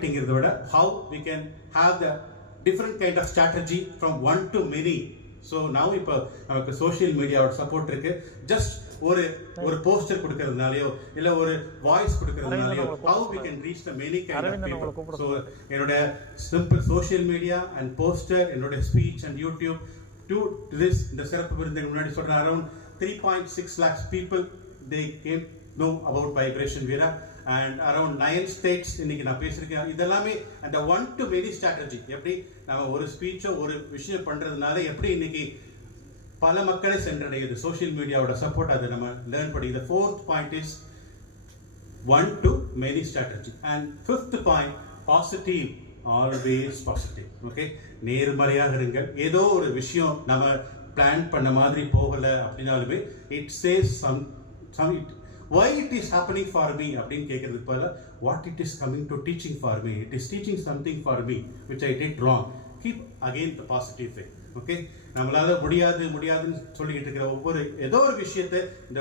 மார்க்கெட்டிங்கிறத விட how we can have the different kind of strategy from one to many. So now இப்போ நமக்கு social மீடியாவோட support இருக்கு. Just ஒரு போஸ்டர் கொடுக்கறதுனாலயோ இல்ல ஒரு வாய்ஸ் கொடுக்கறதுனாலயோ how we can reach the many kind of people. So என்னோட simple social media and poster, என்னோட speech and YouTube to this இந்த சிறப்பு விருந்துக்கு முன்னாடி சொல்ற around 3.6 lakhs people they came know about Vibration Veera and around 9 states இன்னைக்கு நான் பேசிருக்கேன். இதெல்லாமே அந்த ஒன் டு மெனி ஸ்ட்ராட்டஜி. எப்படி நம்ம ஒரு ஸ்பீச்சோ ஒரு விஷயம் பண்றதுனால எப்படி இன்னைக்கு பல மக்களை சென்றடையுது சோஷியல் மீடியாவோட சப்போர்ட், அதை நம்ம லேர்ன் பண்ணி. The fourth point is one to many strategy and fifth point positive, always positive. Okay, நேர்மறையாக இருங்க. ஏதோ ஒரு விஷயம் நம்ம பிளான் பண்ண மாதிரி போகல அப்படினாலுமே it says some why it is happening for me அப்படின்னு கேட்கறதுக்கு பதிலா what it is coming to teaching for me, it is teaching something for me which I did wrong. Keep again the positive way. Okay, நம்மளால முடியாதுன்னு சொல்லிக்கிட்டு இருக்கிற ஒவ்வொரு ஏதோ ஒரு விஷயத்தை இந்த